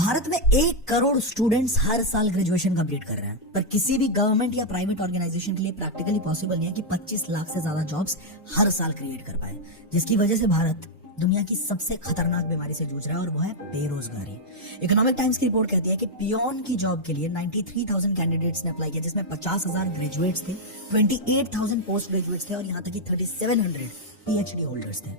भारत में 1 करोड़ स्टूडेंट्स हर साल graduation complete कर रहे हैं, पर किसी भी गवर्नमेंट या प्राइवेट ऑर्गेनाइजेशन के लिए प्रैक्टिकली पॉसिबल नहीं है कि 25 लाख से ज्यादा जॉब्स हर साल क्रिएट कर पाए, जिसकी वजह से भारत दुनिया की सबसे खतरनाक बीमारी से जूझ रहा है और वो है बेरोजगारी। इकोनॉमिक टाइम्स की रिपोर्ट कहती है कि पियोन की जॉब के लिए 93,000 कैंडिडेट्स ने अप्लाई किया, जिसमें 50,000 ग्रेजुएट्स थे, 28,000 पोस्ट ग्रेजुएट्स थे और यहाँ तक कि 3,700 PhD होल्डर्स थे।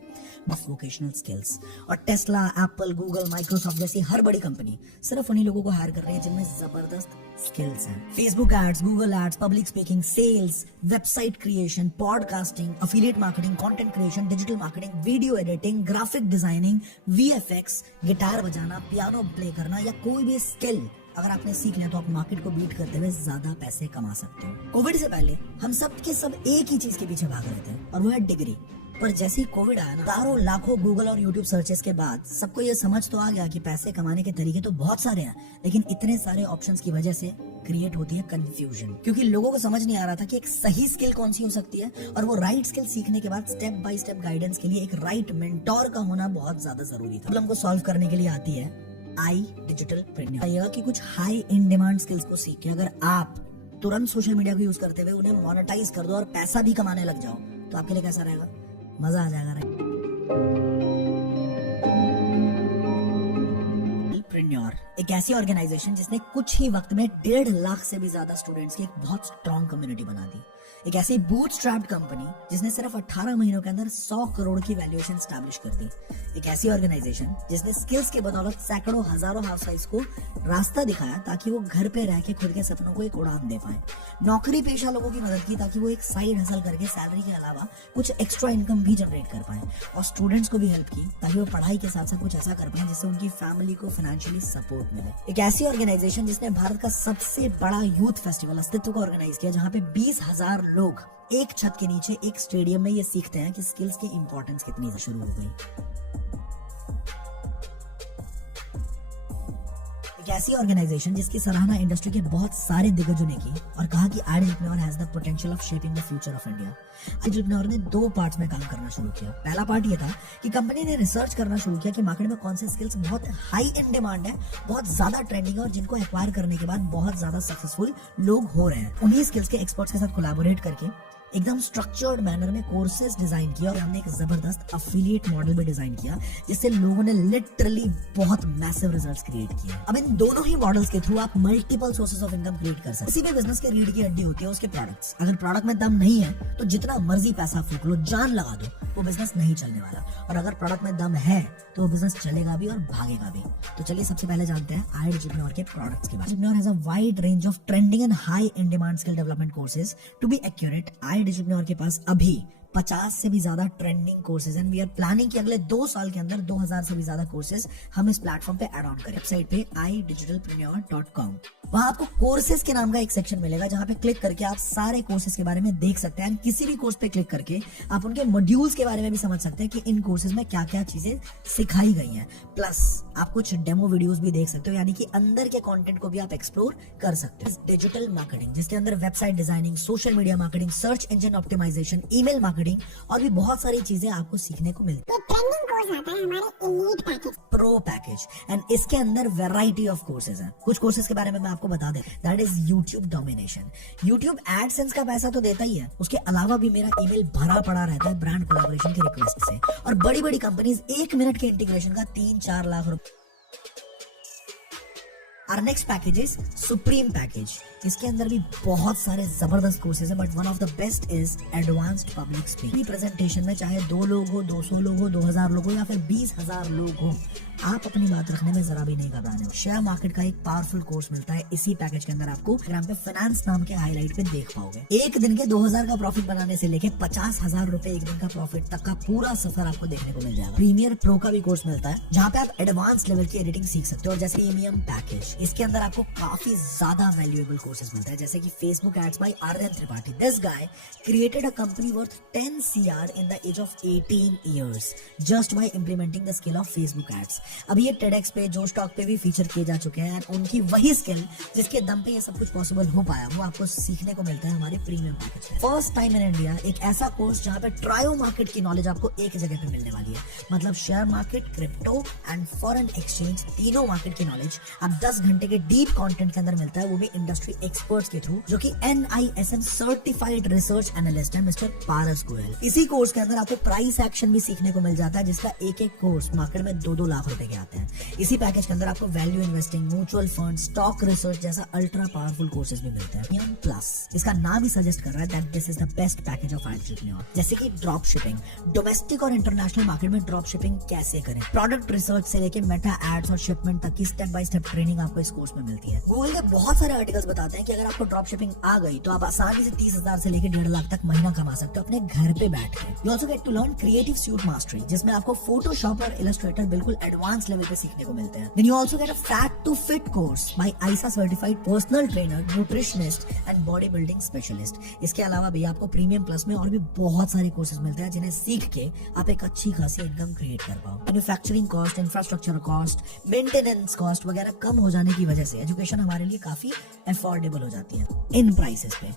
बस वोकेशनल स्किल्स और टेस्ला, एप्पल, गूगल, माइक्रोसॉफ्ट जैसी हर बड़ी कंपनी सिर्फ उन्हीं लोगों को हायर कर रही है जिनमें जबरदस्त स्किल्स हैं। Facebook ads, Google ads, public speaking, sales, website creation, podcasting, affiliate marketing, content creation, digital marketing, video editing, graphic designing, VFX, guitar बजाना, पियानो प्ले करना या कोई भी स्किल अगर आपने सीख लिया तो आप मार्केट को बीट करते हुए ज्यादा पैसे कमा सकते हो। कोविड से पहले हम सब के सब एक ही चीज के पीछे भाग रहे थे और वो है डिग्री। पर जैसे ही कोविड आया ना, हजारों लाखों गूगल और यूट्यूब सर्चेस के बाद सबको ये समझ तो आ गया कि पैसे कमाने के तरीके तो बहुत सारे हैं, लेकिन इतने सारे ऑप्शंस की वजह से क्रिएट होती है कंफ्यूजन, क्योंकि लोगों को समझ नहीं आ रहा था कि एक सही स्किल कौन सी हो सकती है और वो राइट स्किल सीखने के बाद स्टेप बाय स्टेप गाइडेंस के लिए एक राइट मेंटोर का होना बहुत ज्यादा जरूरी था। प्रॉब्लम को सॉल्व करने के लिए आती है आई डिजिटल प्रेन्योर कि कुछ हाई इन डिमांड स्किल्स को सीख के अगर आप तुरंत सोशल मीडिया को यूज करते हुए उन्हें मोनेटाइज कर दो और पैसा भी कमाने लग जाओ तो आपके लिए कैसा रहेगा? मजा आ जाएगा। प्रेन्योर एक ऐसी ऑर्गेनाइजेशन जिसने कुछ ही वक्त में 1.5 लाख से भी ज्यादा स्टूडेंट्स की एक बहुत स्ट्रॉन्ग कम्युनिटी बना दी। एक ऐसी बूटस्ट्रैप्ड कंपनी जिसने सिर्फ 18 महीनों के अंदर 100 करोड़ की वैल्यूएशन स्टैब्लिश कर दी। एक ऐसी ऑर्गेनाइजेशन जिसने स्किल्स के बदौलत सैकड़ों हजारों हाउसवाइफ्स को रास्ता दिखाया ताकि वो घर पे रह के खुद के सपनों को एक उड़ान दे पाए। नौकरी पेशा लोगों की मदद की ताकि वो एक साइड हसल करके सैलरी के अलावा कुछ एक्स्ट्रा इनकम भी जनरेट कर पाए, और स्टूडेंट्स को भी हेल्प की ताकि वो पढ़ाई के साथ साथ कुछ ऐसा कर पाए जिससे उनकी फैमिली को फाइनेंशियली सपोर्ट मिले। एक ऐसी ऑर्गेनाइजेशन जिसने भारत का सबसे बड़ा यूथ फेस्टिवल अस्तित्व को ऑर्गेनाइज किया, जहाँ पे 20,000 लोग एक छत के नीचे एक स्टेडियम में ये सीखते हैं कि स्किल्स की इंपॉर्टेंस कितनी शुरू हो गई। एक ऐसी ऑर्गेनाइजेशन जिसकी सराहना इंडस्ट्री के बहुत सारे दिग्गजों ने की और कहा कि entrepreneur has the potential of shaping the future of India. Entrepreneur ने 2 पार्ट्स में काम करना शुरू किया। पहला पार्ट ये था कि कंपनी ने रिसर्च करना शुरू किया कि मार्केट में कौन से स्किल्स बहुत हाई इन डिमांड है, बहुत ज्यादा ट्रेंडिंग है और जिनको एक्वायर करने के बाद बहुत ज्यादा सक्सेसफुल लोग हो रहे हैं। उन्हीं स्किल्स के एक्सपर्ट्स के साथ कोलैबोरेट करके एकदम स्ट्रक्चर्ड मैनर में कोर्सेज डिजाइन किया और हमने एक जबरदस्त अफिलिएट मॉडल भी डिजाइन किया जिससे लोगों ने लिटरली बहुत मैसिव रिजल्ट्स क्रिएट किए। अब इन दोनों ही मॉडल्स के थ्रू आप multiple sources of income create कर सकते हैं। किसी भी बिजनेस के रीढ़ की हड्डी होती है उसके प्रोडक्ट्स। अगर प्रोडक्ट में दम नहीं है तो जितना मर्जी पैसा फूंक लो, जान लगा दो, वो बिजनेस नहीं चलने वाला। और अगर प्रोडक्ट में दम है तो वो बिजनेस चलेगा भी और भागेगा भी। तो चलिए सबसे पहले जानते हैं आई एंटरप्रेन्योर के प्रोडक्ट्स के बारे में। Entrepreneur has a wide range of trending and high in demand skill development courses. To be accurate, I entrepreneur के पास अभी 50 से भी ज्यादा trending courses and we are planning कि अगले 2 साल के अंदर 2000 से भी ज्यादा कोर्सेज हम इस प्लेटफॉर्म पे ऐड ऑन करें। वेबसाइट पे idigitalpreneur.com, वहां आपको कोर्सेज के नाम का एक सेक्शन मिलेगा जहां पे क्लिक करके आप सारे कोर्सेज के बारे में देख सकते हैं। किसी भी कोर्स पे क्लिक करके आप उनके मॉड्यूल्स के बारे में भी समझ सकते हैं कि इन कोर्सेज में क्या क्या चीजें सिखाई गई हैं। प्लस आप कुछ डेमो वीडियोस भी देख सकते हो, यानी कि अंदर के कंटेंट को भी आप एक्सप्लोर कर सकते हो। डिजिटल मार्केटिंग जिसके अंदर website designing, social media marketing, search engine optimisation, email marketing और भी बहुत सारी चीजें आपको सीखने को मिलती है। ट्रेंडिंग कोर्स आता है हमारे elite package, pro package, and इसके अंदर वैरायटी ऑफ कोर्सेज हैं। कुछ कोर्सेज के बारे में मैं आपको बता दें, that is YouTube domination. YouTube AdSense का पैसा तो देता ही है, उसके अलावा भी मेरा ईमेल भरा पड़ा रहता है ब्रांड कोलैबोरेशन की रिक्वेस्ट से, और बड़ी बड़ी कंपनीज 1 मिनट के इंटीग्रेशन का 3-4 लाख रुपए। Our next package is Supreme Package। इसके अंदर भी बहुत सारे जबरदस्त कोर्सेज हैं, but one of the best is advanced public speaking. Presentation में चाहे 2 लोग हो, 200 लोग हो, 2000 लोग हो या फिर 20,000 लोग हो, आप अपनी बात रखने में जरा भी नहीं घबराने। शेयर मार्केट का एक पावरफुल कोर्स मिलता है इसी पैकेज के अंदर। आपको ग्राम पे फाइनेंस नाम के हाईलाइट पे देख पाओगे। एक दिन के 2000 का प्रॉफिट बनाने से लेके 50,000 रुपए एक दिन का प्रॉफिट तक का पूरा सफर आपको देखने को मिल जाएगा। प्रीमियर प्रो का भी कोर्स मिलता है जहाँ पे आप एडवांस लेवल की एडिटिंग सीख सकते हो। और जैसे प्रीमियम पैकेज, इसके अंदर आपको काफी ज्यादा वैल्यूएबल कोर्सेज मिलता है, जैसे कि Facebook ads by Aryan Tripathi. This guy created a company worth 10 CR in the age of 18 years just by implementing the skill of Facebook ads. अभी ये TEDx पे, जो स्टॉक पे भी फीचर किए जा चुके हैं। उनकी वही स्किल जिसके दम पे ये सब कुछ पॉसिबल हो पाया, वो आपको सीखने को मिलता है हमारे premium package. First time in India एक ऐसा कोर्स जहाँ पे ट्रायो मार्केट की नॉलेज आपको एक जगह पे मिलने वाली है। मतलब share market, crypto and foreign exchange, तीनों मार्केट की नॉलेज अब 10 घंटे के डीप कंटेंट के अंदर मिलता है, वो भी इंडस्ट्री एक्सपर्ट्स के थ्रू, जो कि NISM सर्टिफाइड रिसर्च एनालिस्ट है मिस्टर पारस गोयल। इसी कोर्स के अंदर आपको प्राइस एक्शन भी सीखने को मिल जाता है, जिसका एक एक कोर्स मार्केट में 2-2 लाख रुपए के आते हैं। इसी पैकेज के अंदर आपको value investing, mutual fund, stock research जैसा अल्ट्रा पावरफुल कोर्सेज भी मिलते हैं। प्रीमियम प्लस, इसका नाम ही सजेस्ट कर रहा है that this is the best package of entrepreneur. जैसे कि ड्रॉप शिपिंग, डोमेस्टिक और इंटरनेशनल मार्केट में ड्रॉप शिपिंग कैसे करें, प्रोडक्ट रिसर्च से लेके मेटा एड्स और शिपमेंट तक की स्टेप बाय स्टेप ट्रेनिंग आपको इस कोर्स में मिलती है। गूगल के बहुत सारे आर्टिकल्स बताते हैं कि अगर आपको ड्रॉप शिपिंग आ गई तो आप आसानी से 30,000 से लेकर 1.5 लाख तक महीना कमा सकते हो अपने घर पे बैठ के। You also get to learn creative suite mastery, जिसमें आपको फोटोशॉप और इलस्ट्रेटर बिल्कुल एडवांस लेवल पे सीखने को मिलते हैं। Then you also get a fat to fit course by ISSA certified personal trainer, nutritionist and body building specialist. इसके अलावा भी आपको प्रीमियम प्लस में और भी बहुत सारे कोर्सेज मिलते हैं, जिन्हें सीख के आप एक अच्छी खासी इनकम क्रिएट कर पाओ। Manufacturing cost, infrastructure cost, maintenance cost वगैरह कम हो जाने की वजह से एजुकेशन हमारे लिए काफी अफोर्डेबल हो जाती है इन प्राइसेस पे।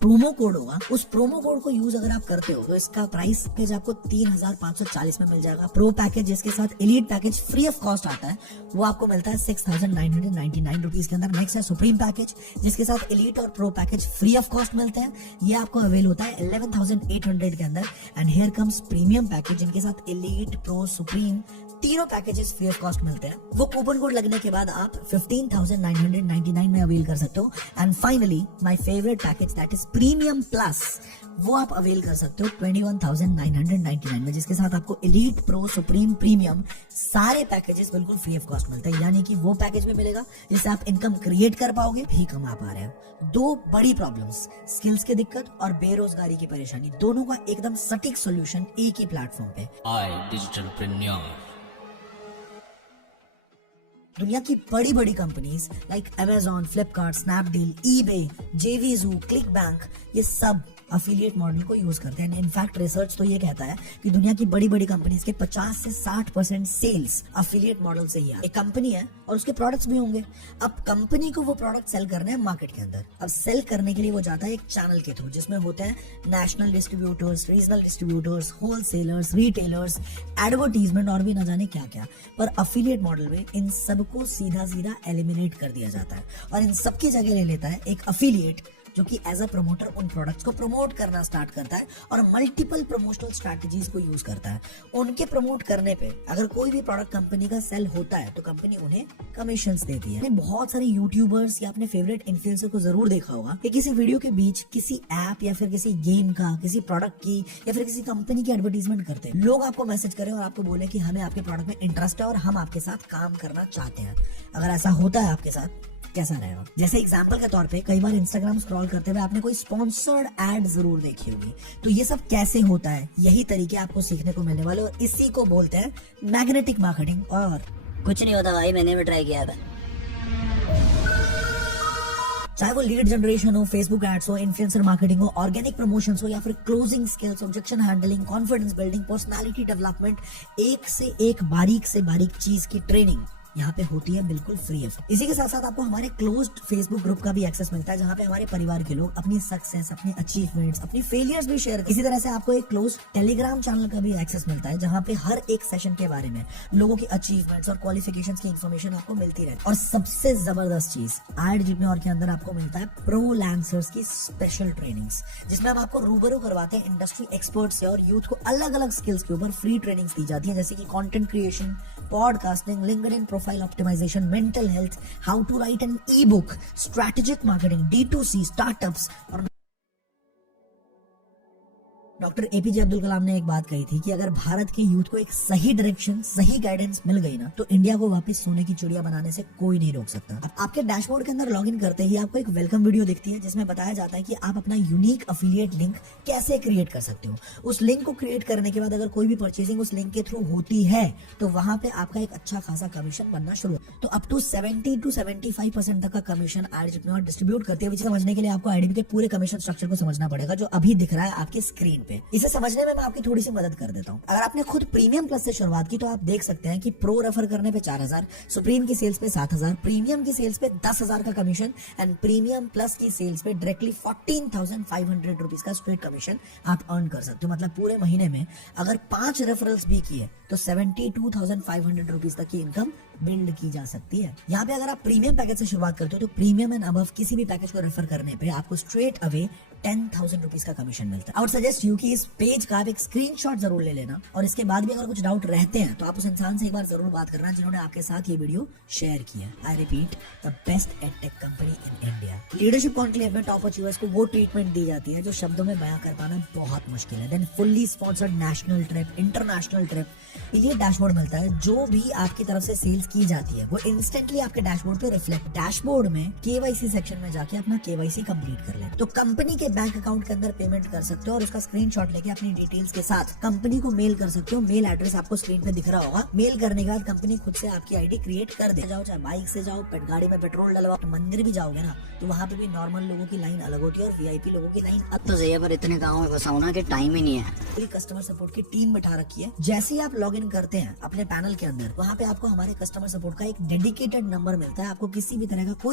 प्रोमो कोड होगा, उस प्रोमो कोड को यूज अगर आप करते हो तो इसका प्राइस पैकेज आपको 3,540 में मिल जाएगा। प्रो पैकेज जिसके साथ elite package free of cost आता है, वो आपको मिलता है 6,999 रुपीज के अंदर। नेक्स्ट है सुप्रीम पैकेज, जिसके साथ एलीट और pro package free of cost मिलते हैं, ये आपको अवेल होता है 11,800 के अंदर। And here comes premium package, जिनके साथ एलीट, प्रो, सुप्रीम तीनों पैकेजेस फ्री ऑफ कॉस्ट मिलते हैं। वो कूपन कोड लगने के बाद आप 15,999 में अवेल कर सकते हो। And finally my favourite package that is premium plus, वो आप अवेल कर सकते हो 21,999 में, जिसके साथ आपको एलीट, प्रो, सुप्रीम, प्रीमियम सारे पैकेजेस बिल्कुल फ्री ऑफ कॉस्ट मिलते हैं। यानी कि वो पैकेज भी मिलेगा जिससे आप इनकम क्रिएट कर पाओगे, भी कमा पा रहे हो। दो बड़ी प्रॉब्लम्स, स्किल्स की दिक्कत और बेरोजगारी की परेशानी, दोनों का एकदम सटीक सोल्यूशन एक ही प्लेटफॉर्म पे। iDigitalpreneur। दुनिया की बड़ी बड़ी companies like Amazon, Flipkart, Snapdeal, eBay, JVZoo, ClickBank, ये सब अफिलिएट मॉडल को यूज करते हैं। इनफैक्ट रिसर्च तो ये कहता है कि दुनिया की बड़ी बड़ी कंपनीज के 50 से 60% सेल्स अफिलिएट मॉडल से ही है। एक कंपनी है और उसके प्रोडक्ट्स भी होंगे। अब कंपनी को वो प्रोडक्ट सेल करने हैं मार्केट के अंदर। अब सेल करने के लिए वो जाता है एक चैनल के थ्रू, जिसमें होते हैं national distributors, regional distributors, wholesalers, retailers, advertisement और भी न जाने क्या क्या। पर अफिलिएट मॉडल में इन सबको सीधा सीधा एलिमिनेट कर दिया जाता है और इन सबकी जगह ले लेता है एक अफिलिएट, जो कि एज अ प्रमोटर उन प्रोडक्ट्स को प्रमोट करना स्टार्ट करता है और मल्टीपल प्रमोशनल स्ट्रैटेजीज को यूज करता है। उनके प्रमोट करने पे अगर कोई भी प्रोडक्ट कंपनी का सेल होता है तो कंपनी उन्हें कमीशंस देती है। बहुत सारे यूट्यूबर्स या अपने फेवरेट इन्फ्लुएंसर को जरूर देखा होगा कि किसी वीडियो के बीच किसी ऐप या फिर किसी गेम का, किसी प्रोडक्ट की या फिर किसी कंपनी की एडवर्टीजमेंट करते हैं। लोग आपको मैसेज करें और आपको बोले कि हमें आपके प्रोडक्ट में इंटरेस्ट है और हम आपके साथ काम करना चाहते हैं। अगर ऐसा होता है आपके साथ, कैसा रहेगा? जैसे एग्जांपल के तौर पे कई बार इंस्टाग्राम स्क्रॉल करते हुए आपने कोई स्पॉन्सर्ड एड जरूर देखी होगी। तो ये सब कैसे होता है, यही तरीके आपको सीखने को मिलने वाले और इसी को बोलते हैं मैग्नेटिक मार्केटिंग। और कुछ नहीं होता भाई, मैंने भी ट्राई किया था। चाहे वो लीड जनरेशन हो, फेसबुक एड्स हो, इन्फ्लुएंसर मार्केटिंग हो, ऑर्गेनिक प्रमोशंस हो या फिर closing skills, objection handling, confidence building, personality development, एक से एक बारीक चीज की ट्रेनिंग यहाँ पे होती है बिल्कुल फ्री ऑफ। इसी के साथ साथ आपको हमारे क्लोज्ड फेसबुक ग्रुप का भी एक्सेस मिलता है, जहाँ पे हमारे परिवार के लोग अपनी सक्सेस, अपने अचीवमेंट्स, अपनी फेलियर्स भी शेयर करते हैं। इसी तरह से आपको एक क्लोज टेलीग्राम चैनल का भी एक्सेस मिलता है, जहाँ पे हर एक सेशन के बारे में लोगों की अचीवमेंट्स और क्वालिफिकेशंस की इन्फॉर्मेशन आपको मिलती रहती है। और सबसे जबरदस्त चीज, iDigitalpreneur के अंदर आपको मिलता है प्रो लैंसर्स की स्पेशल ट्रेनिंग्स, जिसमें हम आपको रूबरू करवाते हैं इंडस्ट्री एक्सपर्ट से और यूथ को अलग अलग स्किल्स के ऊपर फ्री ट्रेनिंग्स दी जाती है, जैसे कि content creation, podcasting, LinkedIn profile optimisation, mental health, how to write an e book, strategic marketing, D2C, startups. और डॉक्टर APJ अब्दुल कलाम ने एक बात कही थी कि अगर भारत के यूथ को एक सही डायरेक्शन, सही गाइडेंस मिल गई ना, तो इंडिया को वापस सोने की चिड़िया बनाने से कोई नहीं रोक सकता। अब आपके डैशबोर्ड के अंदर लॉगिन करते ही आपको एक वेलकम वीडियो दिखती है, जिसमें बताया जाता है कि आप अपना यूनिक अफिलिएट लिंक कैसे क्रिएट कर सकते हो। उस लिंक को क्रिएट करने के बाद अगर कोई भी परचेसिंग उस लिंक के थ्रू होती है तो वहां पे आपका एक अच्छा खासा कमीशन बनना शुरू। तो अप टू 70 to 75% तक का कमीशन iDigitalpreneur डिस्ट्रीब्यूट करते हैं। समझने के लिए आपको IDP के पूरे कमीशन स्ट्रक्चर को समझना पड़ेगा, जो अभी दिख रहा है आपके स्क्रीन पे। पे। इसे समझने में मैं आपकी थोड़ी सी मदद कर देता हूँ। अगर आपने खुद प्रीमियम प्लस से शुरुआत की तो आप देख सकते हैं कि प्रो रेफर करने पे 4000, सुप्रीम की सेल्स पे 7000, प्रीमियम की सेल्स पे 10,000 का कमीशन एंड प्रीमियम प्लस की सेल्स पे डायरेक्टली 14,500 रुपीज का स्ट्रेट कमीशन आप अर्न कर सकते हो। मतलब पूरे महीने में अगर 5 रेफरल्स भी किए तो 72,500 रुपीज तक की इनकम बिल्ड की जा सकती है। यहाँ पे अगर आप प्रीमियम पैकेज से शुरुआत करते हो तो प्रीमियम एंड अबव किसी भी पैकेज को रेफर करने पे आपको स्ट्रेट अवे 10,000 रुपीज का कमीशन मिलता है। आई वुड सजेस्ट यू कि इस पेज का आप एक स्क्रीनशॉट जरूर ले लेना और इसके बाद भी अगर कुछ डाउट रहते हैं तो आप उस इंसान से एक बार जरूर बात करना जिन्होंने आपके साथ ये वीडियो शेयर किया। I repeat, the best edtech company in India. Leadership conclave में टॉप अचीवर्स को वो ट्रीटमेंट दी जाती है जो शब्दों में बयां कर पाना बहुत मुश्किल है। Then fully sponsored national trip, international trip, ये डैशबोर्ड मिलता है। जो भी आपकी तरफ से सेल्स की जाती है वो इंस्टेंटली आपके डैशबोर्ड पे रिफ्लेक्ट। डैशबोर्ड में केवाईसी सेक्शन में जाके अपना केवाईसी कंप्लीट कर ले तो कंपनी के बैंक अकाउंट के अंदर पेमेंट कर सकते हो और उसका स्क्रीनशॉट लेके अपनी डिटेल्स के साथ कंपनी को मेल कर सकते हो। मेल एड्रेस आपको स्क्रीन पे दिख रहा होगा। मेल करने के बाद कंपनी खुद से आपकी आईडी क्रिएट कर दे। जाओ चाहे बाइक से जाओ, गाड़ी में पेट्रोल डलवाओ, तो मंदिर भी जाओगे ना तो वहाँ पे भी नॉर्मल लोगों की लाइन अलग होती है और वीआईपी लोगों की लाइन अब तो सही है, पर इतने गाँव में फंसा हूं ना कि टाइम ही नहीं है। पूरी कस्टमर सपोर्ट की टीम बिठा रखी है। जैसे ही आप लॉग इन करते हैं अपने पैनल के अंदर, वहाँ पे आपको हमारे कस्टमर सपोर्ट का एक डेडिकेटेड नंबर मिलता है। आपको किसी भी तरह का कोई